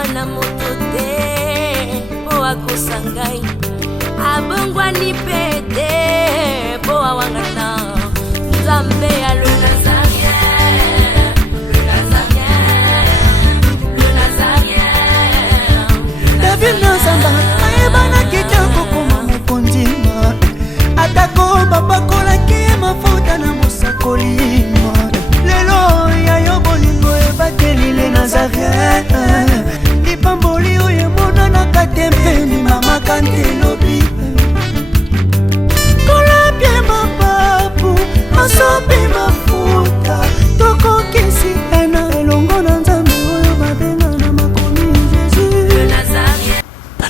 mwana moto te po akosa ngai abongwani pete po awangata nzambe ya le Nazarien, le Nazarien, le Nazarien. David Nazamba ayebana kitoko koma mokondima atako babakolaki mafuta na mosakolima lelo yayo bolingo ebateli le Nazarien lipamboli oyo emonanaka te mpeni mama kantelobi kolapie mapapu masopi mafuta tokokisi ena elongo na nzambe oyo babenga na makomi Jésus Le Nazarien.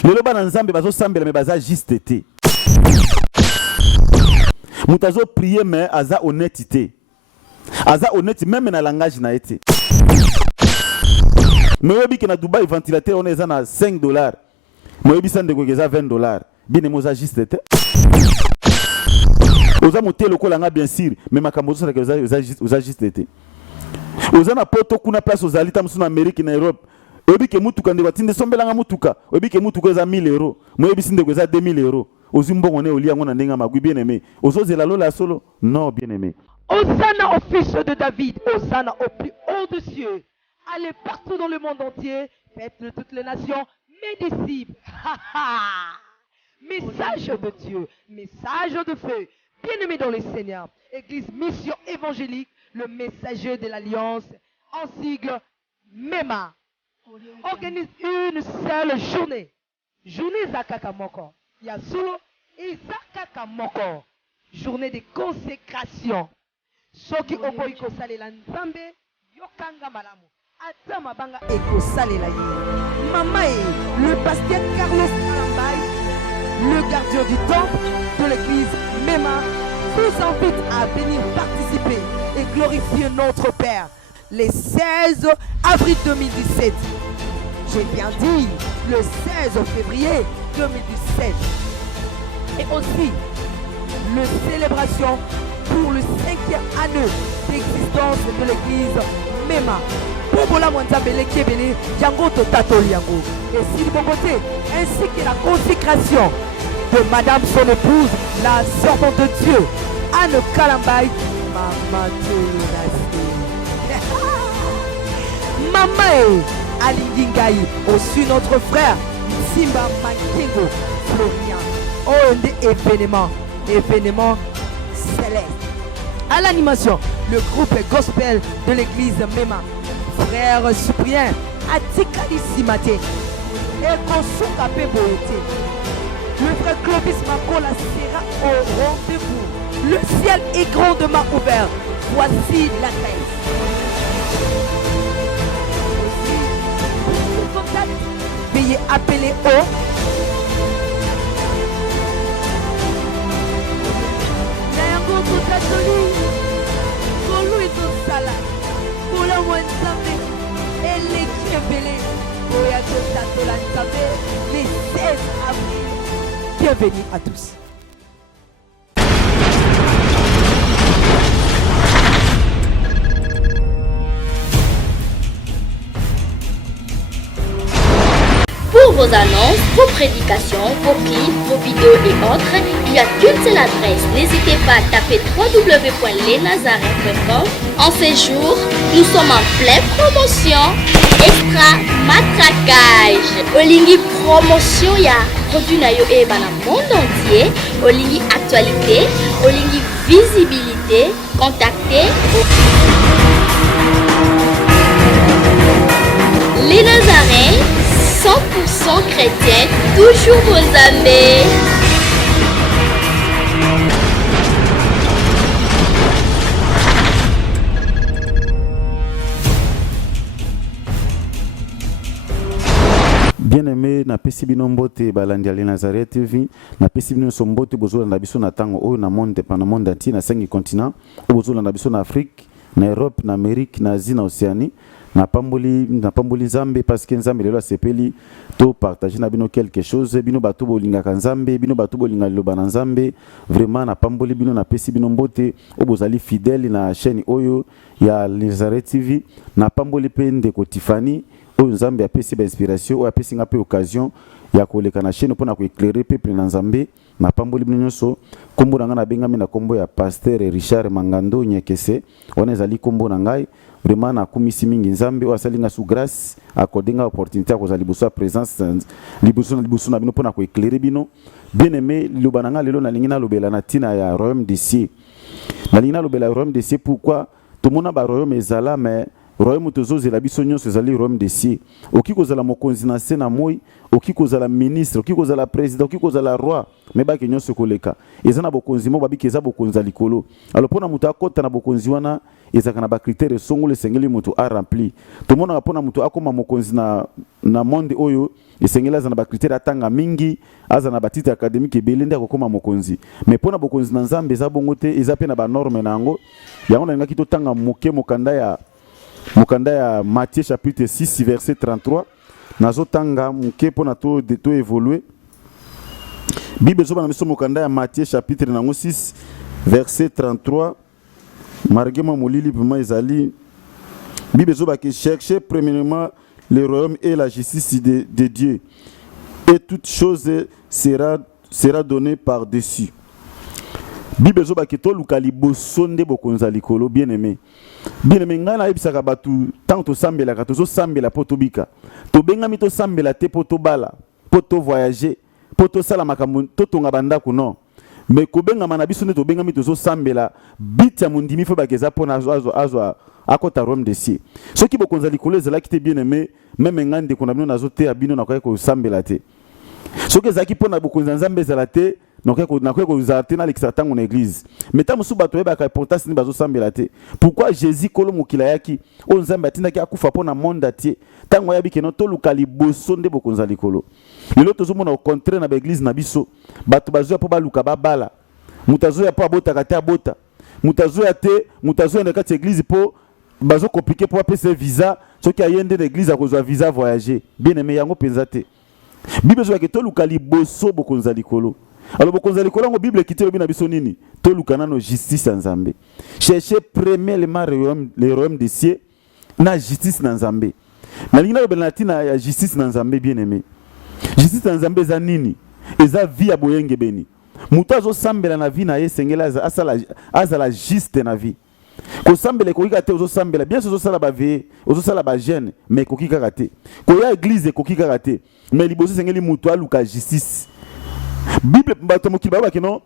lelo bana nzambe bazosambela me baza juste te moto azoprier mais aza honnêteté aza honnête même na langage na été mais oyebi ke na Dubai ventilateur on eza na $5 mais oyebi sa ndeko eza $20 bien moza juste te oza motelo kola nga bien sûr mais makambo zo ke oza juste te oza na poto kuna place ozali ta musu na Amérique na Europe oyebi ke mutuka ndeko atinde sombelanga mutuka oyebi ke mutuka eza €1000 mais oyebi si ndeko eza €2000 ozi mbongo ne olia ngona ndenga magui bien aimé ozozela lola solo non bien aimé. Hosanna au fils de David, Hosanna au plus haut des cieux. Allez partout dans le monde entier, faites de toutes les nations mes disciples. Message de Dieu, message de feu. Bien-aimés dans le Seigneur, Église Mission Évangélique, le messager de l'Alliance, en sigle MEMA, organise une seule journée. Journée Zakaka Moko. Yasulo et Zakaka Moko. Journée de consécration. Soki oboyi kosalela nzambe yokanga malamu ata mabanga ekosalela ye mama le pasteur Carlos Kalambay le gardien du temple de l'église MEMA vous invite à venir participer et glorifier notre Père le 16 avril 2017. J'ai bien dit le 16 février 2017. Et aussi le célébration pour le 5e année d'existence de l'église MEMA. Bobola Mwanzabele Kebele, Yango Totato Yango. Et s'il Boboté, ainsi que la consécration de Madame son épouse, la servante de Dieu, Anne Kalambay, Maman Maman Alingingaï, aussi notre frère, Simba Mankingo, Florian. Oh, événement céleste. À l'animation, le groupe gospel de l'église MEMA, frère Cyprien, Atikali Simate, et Konsuka Peboete. Le frère Clovis Makola sera au rendez-vous. Le ciel est grandement ouvert. Voici la thèse. Veuillez appeler au Catholique, pour lui tout ça là, pour le moins de et les qui est belé, pour y avoir les 16 avril. Bienvenue à tous. Pour vos annonces, vos prédications, vos clips, vos vidéos et autres, il y a qu'une seule adresse. N'hésitez pas à taper www.lesnazareth.com. En ces jours, nous sommes en pleine promotion. Extra matraquage. Olingi promotion ya produit na yo eba na monde entier. Olingi actualité, Olingi visibilité. Contactez les Nazareth. 100% chrétienne, toujours vos amis. Bien-aimé, na pesi bino mbote balandi ya Nazareth TV, na pesi bino sombote bozola na biso na tango oyo na monde pa na monde entier na 5 continents, bozola na biso na Afrique, na Europe, na Amérique, na Asie, na Océanie. Na pamboli Nzambe parce que Nzambe lelo sepeli to partager na bino quelque chose bino bato bolinga ka Nzambe bino bato bolinga loba na Nzambe vraiment na pamboli bino na pesi bino mbote obozali fidèle na chaîne oyo ya Nazareth TV na pamboli pe ndeko Tiffany oyo nzambe apesi ba inspiration oyo apesi nga pe occasion ya koleka na chaîne mpona koéclairer peuple na nzambe na pamboli bino nyonso. Kombo na ngai nabengami na kombo ya Pasteur Richard Mangando Nyekese, wana ezali kombo na ngai. Vraiment nakumisi mingi nzambe oyo asali nga sous grâce accordé nga opportunité ya kozala liboso ya présence liboso na bino mpona koéclairer bino. Bien aimé, liloba na ngai lelo nalingi nalobela na ntina ya royaume des cieux. Nalingi nalobela royaume des cieux pourquoi tomona ba royaume ezala mais royaume tozozela biso nyonso ezali royaume des cieux. Oki kozala mokonzi na se na moi, oki kozala ministre, oki kozala président, oki kozala roi, me baki nyonso koleka eza na bokonzi mo babiki eza bokonzi ya likolo. Alors mpona moto akota na bokonzi wana ezaka na bakritere songolo esengeli moto a rempli. Tomona mpona moto akoma mokonzi na monde oyo esengeli aza na bakritere atanga mingi, aza na batite académique ebele nde akokoma mokonzi. Mais mpona bokonzi na nzambe eza bongo te, eza pe na banorme na yango. Yango nalingaki totanga moke mokanda ya Matthieu chapitre 6 verset 33. Nazotanga moke mpona to évoluer. Bible zoba na biso mokanda ya Matthieu chapitre 6 verset 33. Margema molili pema ezali. Bible zoba que cherchez premièrement le royaume et la justice de Dieu, et toute chose sera donnée par-dessus. Bible zoba que to lukali bosonde bokonza likolo. Bien aimé ngai na yebisaka batu tant to sambela ka to sambela po tobika to bengami to sambela te po to bala po to voyager po to sala makambo to tonga bandako non, mais ko bengama na biso nde to bengami to sambela bit ya mundimi fo bakeza po na azwa akota Rome de cieux. Soki bokonza likolo ezalaki te bien aimé, même ngande ko na bino nazo te abino na ko sambela te. Soki ezalaki po na bokonza nzambe ezala te nakoki kozala te nalekisa ntango na église. Mais ntango mosusu bato oyebaka importance nini bazosambela te. Pourquoi Jésus kolo mokili ayaki oyo nzambe atindaki akufa mpo na monde atie ntango ayabi keno toluka liboso nde bokonza likolo. Lelo tozomona au contraire na baeglise na biso bato bazoya mpo baluka babala, moto azoya mpo abotaka te abota, moto azoya te moto azoya na kati ya église mpo bazokomplike mpo apesa visa, soki aye nde na église akozwa visa voyager. Bien aimé yango mpenza te. Bible ezwaki toluka liboso bokonza likolo. Alors bokonza likolo yango Bible ekiti elobi na biso nini? Toluka nano justice ya nzambe. Cherchez premièrement le royaume des cieux na justice na nzambe. Nalingi nalobela na ntina ya justice na nzambe bien aimé. Justice na nzambe eza nini? Eza vie ya boyenge beni. Moto azosambela na vie na ye esengeli azala juste na vie. Kosambela ekokika te ozosambela bien ozosala baveye ozosala bagene mais ekokika kaka te. Koya église ekokika kaka te mais liboso esengeli moto aluka justice. Bible bato mokili babaki non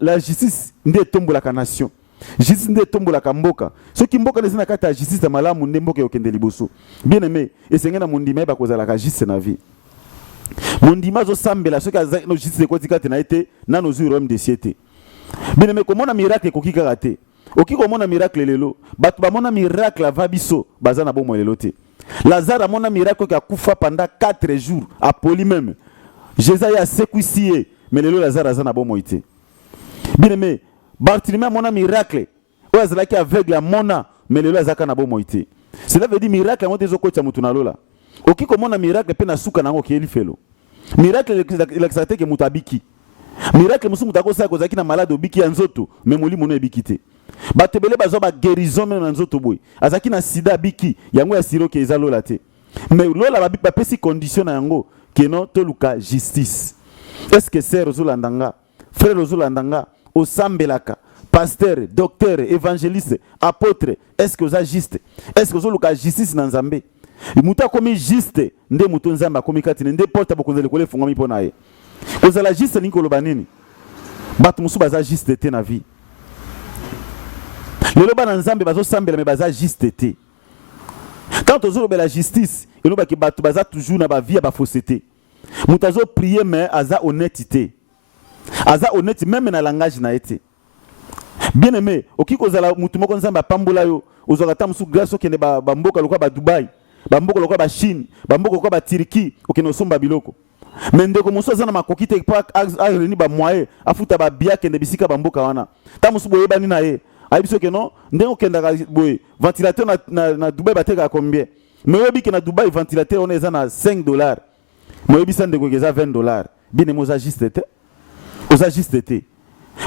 la justice nde etombolaka nation, justice nde etombolaka mboka. Soki mboka nezi na kati ya justice ya malamu nde mboka ekokende liboso. Bien aimé esengeli na mondima yeba kozalaka juste na vie. Mondima azosambela soki azali no justice ekoti kati na ye te nano ozwi royaume des cieux te. Bien aimé komona miracle ekoki kaka te. Oki komona miracle lelo bato bamona miracle ava biso baza na bomoi lelo te. Lazare amona miracle ki akufa pendant 4 jours apoli même. Jésus a séquissé mais lelo Lazare aza na bomoi te. Bien aimé Barthélemy amona miracle oyo azalaki aveugle amona mais lelo azaka na bomoi te. Cela veut dire miracle yango te ezokotisa motu na lola. Oki komona miracle mpe na suka nango okeyeli felo. Miracle elakisaka te ke moto abiki. Miracle mosusu moto akosala kozalaki na malade obiki ya nzoto me molimo no ebiki te. Bato ebele bazwa baguérison meme na nzoto boye azalaki na sida abiki yango ya siro ke eza lola te. Mais lola bapesi condition na yango keno toluka justice. Est-ce que sœur ozolanda nga, frère ozolanda nga, osambelaka pasteur, docteur, évangéliste, apôtre, est-ce que oza juste? Est-ce que ozoluka justice na nzambe? Muta komi juste nde muto nzambe akomi kati nde porte bokonza lekole fungami mpo na ye. Kozala juste ningi koloba nini? Bato musu baza juste te na vie. Lelo bana nzambe bazosambela me baza juste te. Quand ozolobela justice, elobaki bato baza toujours na ba vie ya ba fausseté. Mutu azo prier mais aza honnêteté. Aza honnête même na langage na été. Bien aimé, oki kozala mutu moko nzambe apambola yo, ozaka ta musu grâce okende ba mboka lokwa ba Dubai, ba mboka lokwa ba Chine, ba mboka lokwa ba Turquie, okende osomba biloko. Mais ndeko musu aza na makoki te pa areni ba moyen, afuta ba bia kende bisika ba mboka wana. Ta musu boyeba ni na ye. Ayibiso ke non, ndeko kenda boye, ventilateur na Dubai bateka combien? Mais oyebi ke na Dubai ventilateur on eza na $5. Mais oyebi sa ndeko eza $20. Bien aimé oza juste te. Oza juste te.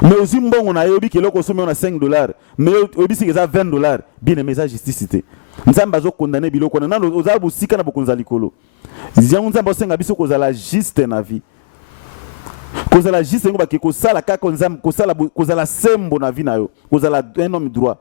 mais aussi mbongo na yo bi keloko somme na 5 $, mais obi si eza 20 $, bien aimé eza justice te. Nzambe azo condamner biloko na nano oza busika na bokonza likolo. Ziango nzambe osenga biso kozala juste na vie. Kozala juste ngo baki kosala kaka nzambe kozala sembo na vie na yo. Kozala un homme droit.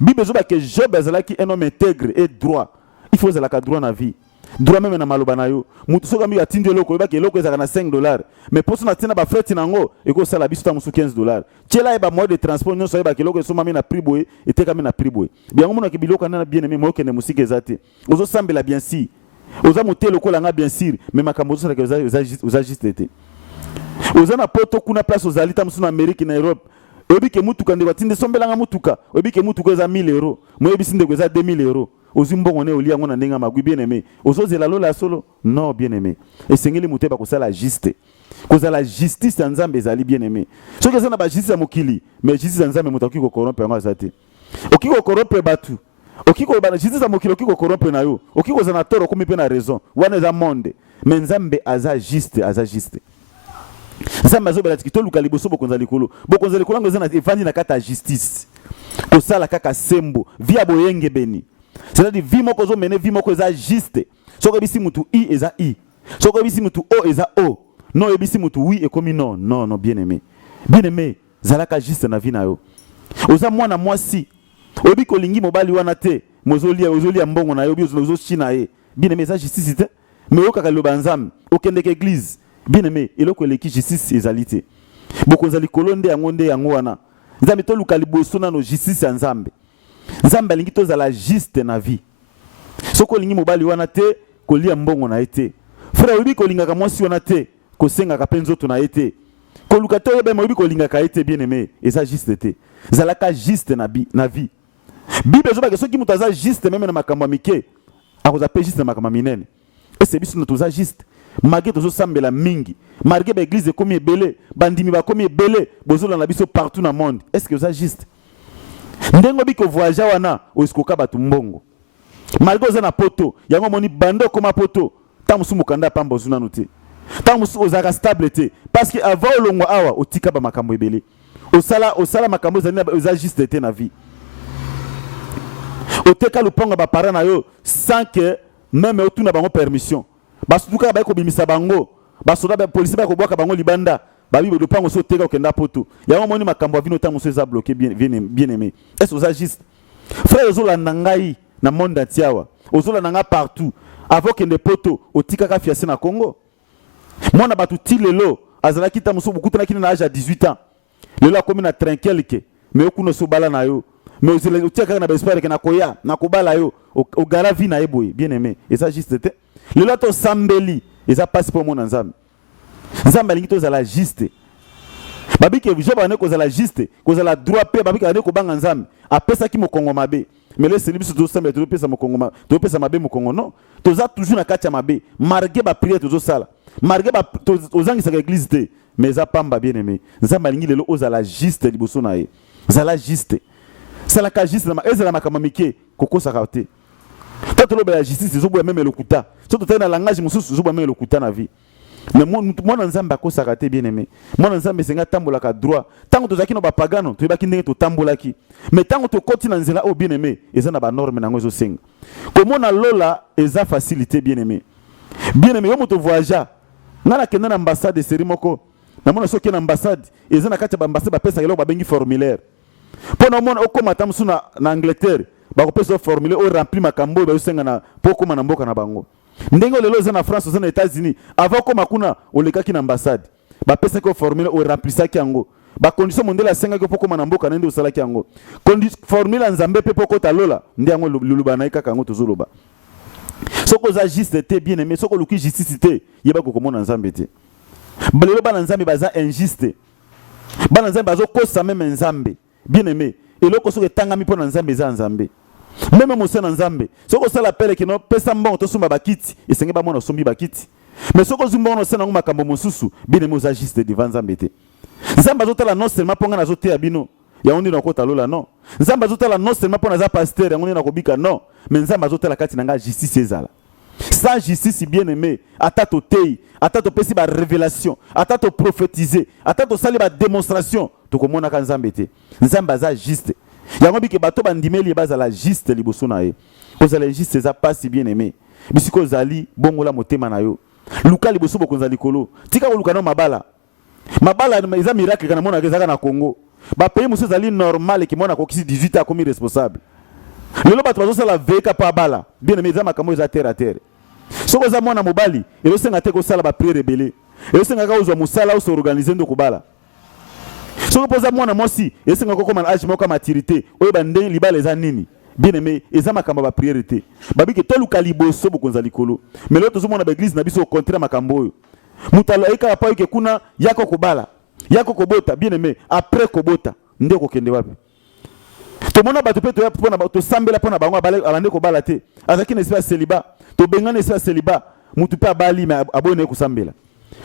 Bible zo baki Job azalaki un homme intègre et droit. Il faut zala ka droit na vie. Droit même na maloba na yo. Mutu soka mi atindi eloko baki eloko ezaka na 5 $, mais poso na tina ba freti nango eko sala biso ta musu 15 $. Tchela ba moyen de transport nyo so baki eloko so mami na prix boy eteka mi na prix boy. Bien ngomona ke biloko na bien aimé moke ne musike ezate. Ozo sambela bien si. Oza motelo ko langa bien sûr, mais makambo so na oza juste été. Oza na poto kuna place ozali ta musu na Amérique na Europe. Obi ke mutuka ndi watinde sombelanga mutuka. Obi ke mutuka eza 1000 €. Moyebi sinde ko eza 2000 €. Ozi mbongo ne olia ngona ndenga magui bien aimé. Ozozela lola solo non bien aimé. Et sengeli muteba ko sala juste. Ko sala justice ya nzambe ezali bien aimé. Soki eza na ba justice ya mokili, mais justice ya nzambe mutaki ko corrompre ngo azate. Okiko corrompre batu. Okiko ba justice ya mokili okiko corrompre na yo. Okiko za na toro komi pe na raison. Wana eza monde. Mais nzambe aza juste, aza juste. Nzambe azobela tikito luka liboso bokonza likolo. Bokonza likolo ngo eza na evandi na kata justice. Ko sala kaka sembo, via boyenge beni. C'est-à-dire vie moko zo mener vie moko eza juste. Soko bisi mutu i eza i. Soko bisi mutu o eza o. Non ebisi mutu oui et comme non. Non non bien aimé. Bien aimé, zalaka juste na vie na yo. Oza mwana mwasi. Obi ko lingi mobali wana te. Mozolia mbongo na yo bi ozo china e. Bien aimé ça justice te. Mais okaka loba nzambe, okende ke église. Bien aimé, eloko eleki justice ezalité. Bokonza likolo nde yango wana. Nzambe to luka liboso na no justice ya nzambe. Nzambe alingi tozala juste na vie. Soko lingi mobali wana te kolia mbongo na ete. Frère obi kolingaka mwasi wana te kosengaka pe nzoto na ete. Koluka to yeba obi kolingaka ete bien aimé eza juste te. Zalaka juste na vie. Bible zo ba soki mutu aza juste même na makambo mike akoza pe juste na makambo minene. Et c'est biso toza juste. Malgré tozo sambela mingi, malgré ba église komi ebele, bandimi ba komi ebele, bozola na biso partout na monde. Est-ce que ça juste? Ndengo biko voyager wana oskoka batu mbongo. Malgré oza na poto, yango moni bando koma poto, tamusu mukanda pamba ozuna nuti. Tamusu ozaka stable te parce que avant olongwa awa otika ba makambo ebele. Osala makambo zani oza juste te na vie. Oteka lupango ba parana yo sans que même otuna bango permission. Basutuka ba ko bimisa bango, basoda ba police ba ko bwaka bango libanda. Babi le pango so teka okenda poto. Yango moni makambo vino tamu so za bloqué bien aimé. Est-ce que ça juste? Frère ozola nangai na monde atiawa. Ozola nanga partout. Avant que ne poto otika ka fiasse na Congo. Mona batu tilelo azala kita muso bukutana kina na âge à 18 ans. Lelo akomi na tranquille ke mais okuno so bala na yo. Mais ozela otika na espoir ke na koya na kobala yo o gara vi na eboy bien aimé. Et ça juste te. Lelo to sambeli et ça passe pour mon nzambe. Nzambe alingi tozala juste. Babi ke Job ane kozala juste, kozala droit pe babi ke ane kobanga nzambe. Apesa ki mokongo mabe. Mais le Seigneur biso to sambela to pesa mokongo mabe, to pesa mabe mokongo non. Toza toujours na kati ya mabe. Marge ba prière tozo sala. Marge ba ozangisa ka église te. Mais za pamba bien aimé. Nzambe alingi lelo ozala juste liboso na ye. Zala juste. Sala ka juste na ezala makama mike kokosa kate. Toto loba la justice zo boya même lokuta. Soto tena langage mususu zo boya même lokuta na vie. Mais moi nzambe akosaka te bien aimé. Moi nzambe senga tambolaka droit. Tango tozaki no ba pagano, to yebaki ndenge to tambolaki. Mais tango to koti na nzela o bien aimé, eza na ba norme nango zo senga. Komona lola eza facilité bien aimé. Bien aimé yo moto voyageur. Ngana kenda na ambassade de Serimoko. Na mona soki na ambassade, eza na kati ba ambassade ba pesa kelo ba bengi formulaire. Pona mona okoma tamsu na Angleterre, ba ko pesa formulaire o remplir makambo ba yo senga na poko na mboka na bango. Ndenge lelo za na France za na États-Unis avant ko makuna olekaki na ambassade ba pesa ko formule o remplissaki yango ba condition mondela senga ko poko na mboka nende osalaki yango formule nzambe pe poko talola ndi yango luluba na ikaka yango tozoloba soko za juste te bien aimé soko luki justice te yeba ko komona nzambe te balelo bana nzambe baza injuste bana nzambe bazo kosa même nzambe bien aimé eloko soko tangami pona nzambe za nzambe. Même mon na nzambe soko sala pele kino pesa mbongo to sumba bakiti esenge ba mona sombi bakiti mais soko zumba no sena makambo mosusu bine mo za juste devant nzambe te nzambe azotala non seulement ponga na zote ya bino ya ondi na kota lola non nzambe azotala non seulement pona za pasteur ya ondi na kobika non mais nzambe azotala kati na nga justice ezala sans justice bien aimé ata to tei ata to pesi ba révélation ata to prophétiser ata to sali ba démonstration tokomona ka nzambe te nzambe aza juste yango bike bato bandimeli bazala juste liboso na ye kozala juste eza pasi bien aimé bisiko ozali bongola motema na yo luka liboso bokonza likolo tika koluka no mabala eza miracle kana mona ezaka na Congo ba pays muso ezali normal ki mona kokisi 18 a komi responsable lelo bato bazosala veka pa bala bien aimé eza makambo eza terre à terre soko za mwana mobali elosenga te kosala ba prière rebelle elosenga ka ozwa musala oso organiser ndo kobala soko poza mwana mosi esenga koko man age moko maturité oyo bande libala eza nini bien aimé eza makambo ba prière te babike toluka liboso bokonza likolo mais lelo tozomona ba église na biso au contraire makambo oyo mutalo eka pa yoke kuna yako kobala yako kobota bien aimé après kobota nde kokende wapi tomona bato pe to pona to sambela pona bango abande kobala te azaki na espace célibat to bengana espace célibat mutu pe abali mais abone kusambela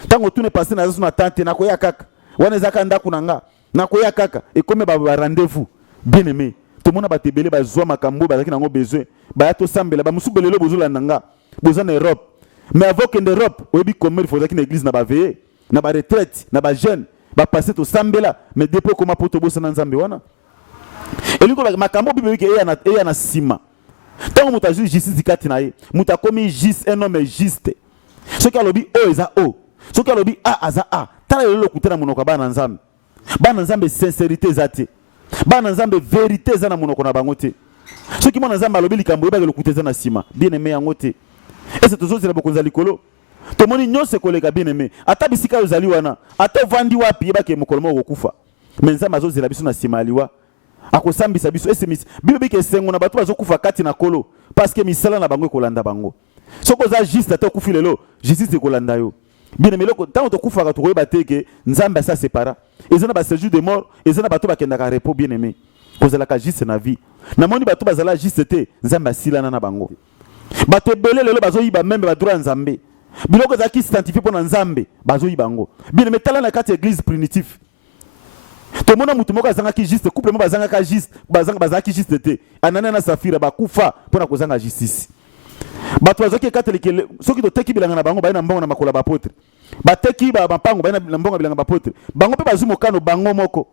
tango tune passé na zo na tante na koya kaka wana ezaka ndaku nanga na koya kaka ekome ba rendez-vous bien aimé tomona batebele bazwa makambo bazaki nango besoin ba to sambela ba musubelelo bozula nanga boza na Europe mais avant que l'Europe oyebi comment il faudrait qu'une église na ba veiller na ba retraite na ba jeune ba passer to sambela mais depuis comment poto bosa na nzambe wana eliko makambo biblique eya na sima tango mutazu justice kati na ye mutakomi juste un homme juste ce qui alobi o eza o ce qui alobi a aza a tala lelo kutana monoko bana nzambe sincérité zate bana nzambe vérité za na monoko na bango te ce qui mona nzambe alobi likambo yeba ke kuteza na sima bien aimé yango te et c'est toujours la bokonza likolo to moni nyose koleka bien aimé ata bisika ozali wana ata vandi wapi yeba ke mokolo moko kufa mais nzambe azozela biso na sima aliwa akosambisa biso SMS bibi ke sengo na bato bazokufa kati na kolo parce que misala na bango ekolanda bango soko za juste ata okufi lelo justice ekolanda yo bien aimé loko tango to kufa ka to koyeba te ke nzambe sa separa ezana ba séjour de mort ezana bato bakenda ka repos bien aimé kozela ka juste na vie na moni bato bazala juste te nzambe asilana na bango bato ebele lelo bazoyiba membe ba droit nzambe biloko za ki sanctifié pour nzambe bazoyiba ngo bien aimé tala na kati église primitive to mona mutu moko azanga ki juste couple mo bazanga ka juste bazanga ki juste te anana na safira bakufa pona kozanga justice bato bazoki catholique soki to teki bilanga na bango baina mbongo na makola ba apôtre bateki ba mapango baina mbongo bilanga ba apôtre bango pe bazumo kano bango moko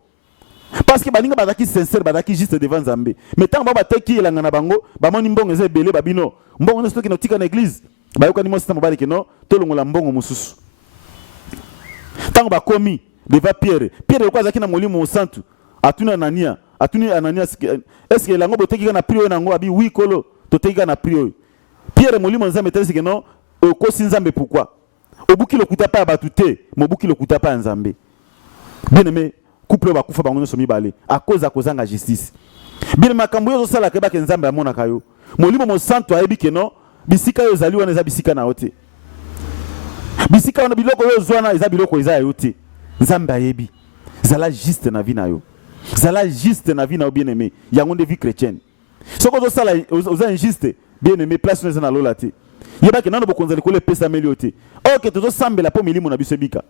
parce que baninga bazaki sincère bazaki juste devant Nzambe mais tant ba bateki elanga na bango bamoni mbongo eze belé babino mbongo nesto ki notika na église bayoka ni mo système bali ke no tolongola mbongo mususu tango bakomi devant Pierre kwa zaki na molimo santu atuni Anania est-ce que lango boteki na prière nango abi oui kolo to teki na prière Pierre molimo Nzambe telisi ke no okosi Nzambe pourquoi obuki lokuta pa batute mobuki lokuta pa Nzambe bien aimé couple ba kufa bango nyoso mibale a cause kozanga justice bien makambo yo sala ke ba ke Nzambe amona kayo molimo mo santu ayebi ke no bisika yo zali wana eza bisika na ote bisika wana biloko yo zwana eza biloko eza yote Nzambe ayebi zala juste na vie na yo zala juste na vie na bien aimé yango de vie chrétienne soko zo sala oza injuste bien aimé place na na lola te yeba ke nano bokonza likole pesa meliote ok tozo sambela po milimo na biso bika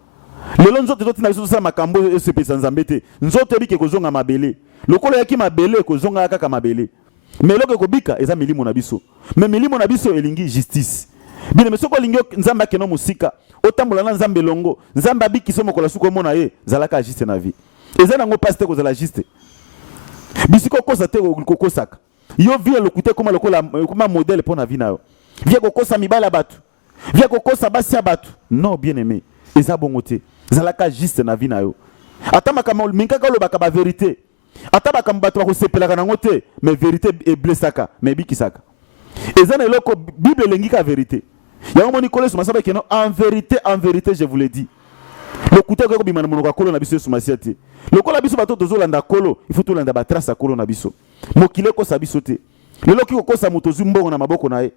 lelo nzoto to tina biso sa makambo ese pesa Nzambe te nzoto ebike kozonga mabele lokolo yaki mabele kozonga kaka mabele mais loko kobika eza milimo na biso mais milimo na biso elingi justice bien mais soko lingi Nzambe akeno musika otambola na Nzambe longo Nzambe abiki somo kola suko mona ye zalaka juste na vie eza nango paste ko zala juste bisiko kosa te kokosaka yo vie lokute koma lokola koma modèle pour na vie na yo vie kokosa mibala batu vie kokosa basi batu non bien aimé eza bongote zalaka juste na vie na yo ata makambo minkaka lobaka ba vérité ata makambo batu bakosepelaka nango te mais vérité eblesaka mais bikisaka eza na eloko Bible elengika vérité yango moni kolo suma sabe keno en vérité je vous le dis le kuta ko bimana monoko kolo na biso suma siate le kolo biso bato tozolanda kolo il faut tolanda ba trace kolo na biso mokile ko sabiso te lelo ki ko kosa muto zumbongo na maboko na ye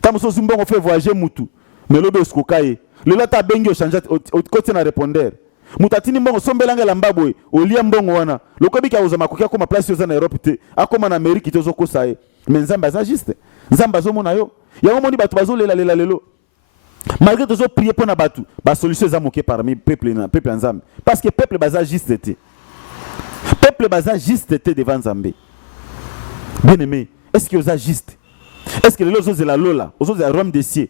tamuso zumbongo fait voyager mutu mais lobe skokaye lelo ta bengi o changer au côté na répondeur mutatini mbongo sombelanga la mbabwe olia mbongo wana lokobika uzama kokia ko ma place yo za na Europe te akoma na Amerique tozo kosa ye mais Nzambe za juste Nzambe zo mona yo yango moni bato bazolela lelo malgré tozo prier pour na batu ba solution za moké parmi peuple Nzambe parce que peuple baza juste te devant Nzambe bien aimé est-ce que oza juste est-ce que lelo zo la lola ozo za Rome des cieux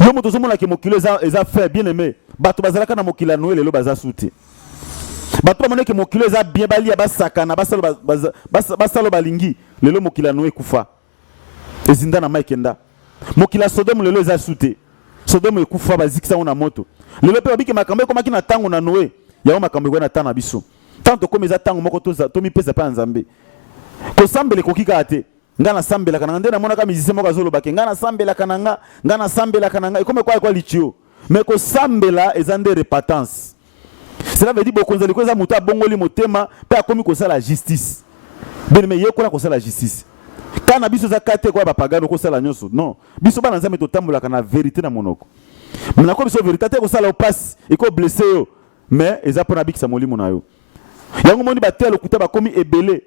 yo moto zo mona ke mokilo eza fait bien aimé bato bazalaka na mokila Noël lelo baza souté bato bamone ke mokilo eza bien balia basakana basalo balingi lelo mokila no ekufa ezinda na maikenda mokila Sodome lelo eza sute Sodome ekufa bazikisa na moto lelo pe babiki makambo ekomaki na tango na Noé yawo makambo ekona tana biso tanto comme eza tango moko to mipesa pa nzambe ko sambele kokika ate ngana sambela kana ndena mona ka mizise moko azolo bake ngana sambela kananga ekome kwa lichio mais ko sambela ezande repentance. Cela veut dire que vous avez muta bongoli motema pe akomi ko sala justice. Ben me yeko na ko sala justice. Kana biso za kate kwa bapagano ko sala nyoso. Non, biso bana nzambe to tambola kana vérité na monoko. Mona ko biso vérité te ko sala opasse e ko blessé yo. Mais eza pona bikisa molimo na yo. Yango moni batelo kuta bakomi ebele.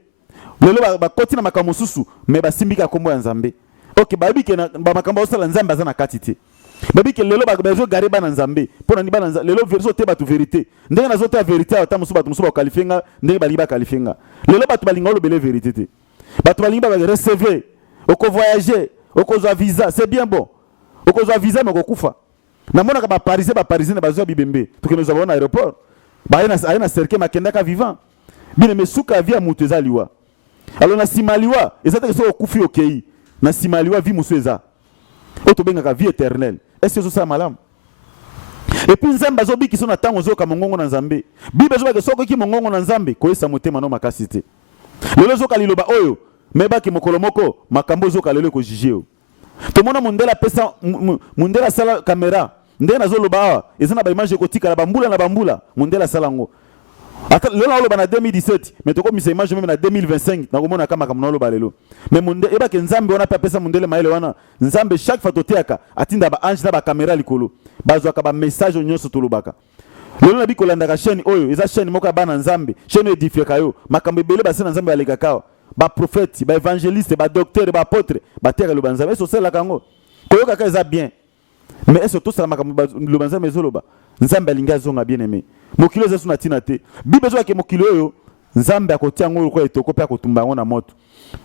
Lelo ba koti na makambo susu mais basimbika kombo ya nzambe. OK, babike na ba makambo sala nzambe azana katite. Babi ke lelo bazo gare bana nzambe pona ni bana lelo verso te batu vérité ndenge nazo ta vérité ata musu batu musu ba qualifienga ndenge bali ba qualifienga lelo batu balinga lo bele vérité te batu balinga ba recevoir oko voyager oko zo visa c'est bien bon oko zo visa mais kokufa na mona ka ba parisien na bazo bibembe to ke nous avons un aéroport ba ina cercle makenda ka vivant bine mesuka via muteza liwa alors na simaliwa ezate ke so okufi okei na simaliwa vi musu eza oto benga ka vie éternelle. Est-ce que ça malam? Et puis nzambe azobi ki sona tango zo ka mongongo na nzambe. Bible zo ba soko ki mongongo na nzambe ko esa motema no makasite. Lelo zo ka liloba oyo meba ki mokolo moko makambo zo ka lelo ko jijeo. To mona mundela pesa mundela sala caméra. Ndena zo loba ezana ba image ko tika na bambula mundela sala ngo. Ata lelo oloba na 2017 mais to ko misa image même na 2025 na komona kama kama oloba lelo mais munde eba ke nzambe wana pesa mundele maele wana nzambe chaque fois toteaka atinda ba ange na ba caméra likolo bazwaka ba message nyonso tolobaka lelo na bikolanda ka chaîne oyo eza chaîne moko bana nzambe chaîne edifieka yo makambo ebele ba sena nzambe aleka kawa ba prophète ba évangéliste ba docteur ba apôtre ba teka lo banzambe so sela kango koyoka ka eza bien mais est-ce tout ça makambo lo banzambe ezoloba nzambe alinga zonga bien aimé mokilo zesu na tina te bible zo ke mokilo oyo nzambe akotia ngo ko etoko pe akotumba ngo na moto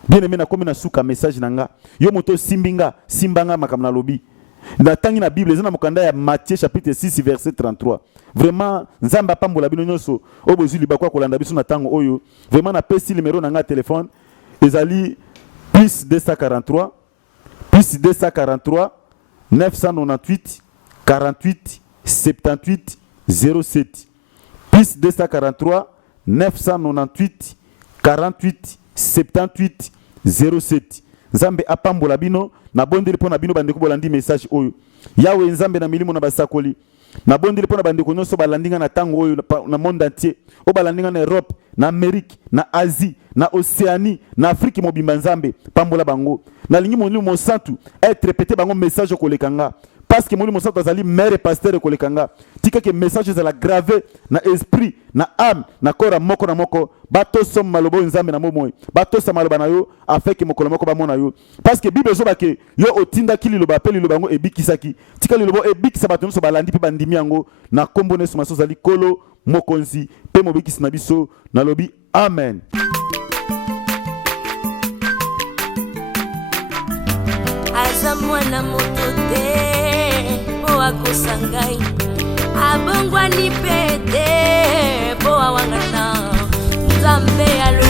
bien aimé na komi na suka message nanga yo moto simbanga makambo na lobi na tangi na bible zana mokanda ya Matthieu chapitre 6 verset 33 vraiment nzambe apambola bino nyonso obozu libakwa kolanda biso na tango oyo vraiment na pesi numéro nanga téléphone ezali plus 243 998 48 78 07 plus 243 998 48 78 07 nzambe apambola bino na bondeli pona bino bandeko bolandi message oyo yawe nzambe na milimo na basakoli na bondeli pona bandeko nyonso balandinga na tango oyo na monde entier o balandinga na Europe na Amérique na Asie na Océanie na Afrique mobimba nzambe pambola bango na lingi monimo santu être répété bango message ko lekanga parce que monimo santu azali mère pasteur ko lekanga tika ke message za la gravé na esprit na âme na corps moko na moko bato som malobo nzambe na momoy bato sa maloba na yo afin que mokolo moko ba mona yo parce que bible zo ba ke yo otinda kili lo ba peli lo bango ebikisaki tika li lo ebikisa bato so balandi pe bandimi yango na kombo ne so zali kolo mokonzi pe mobikisi na biso na lobi amen. Aza mwana moto te po akosangai abongwani pete po awangana nzambe alo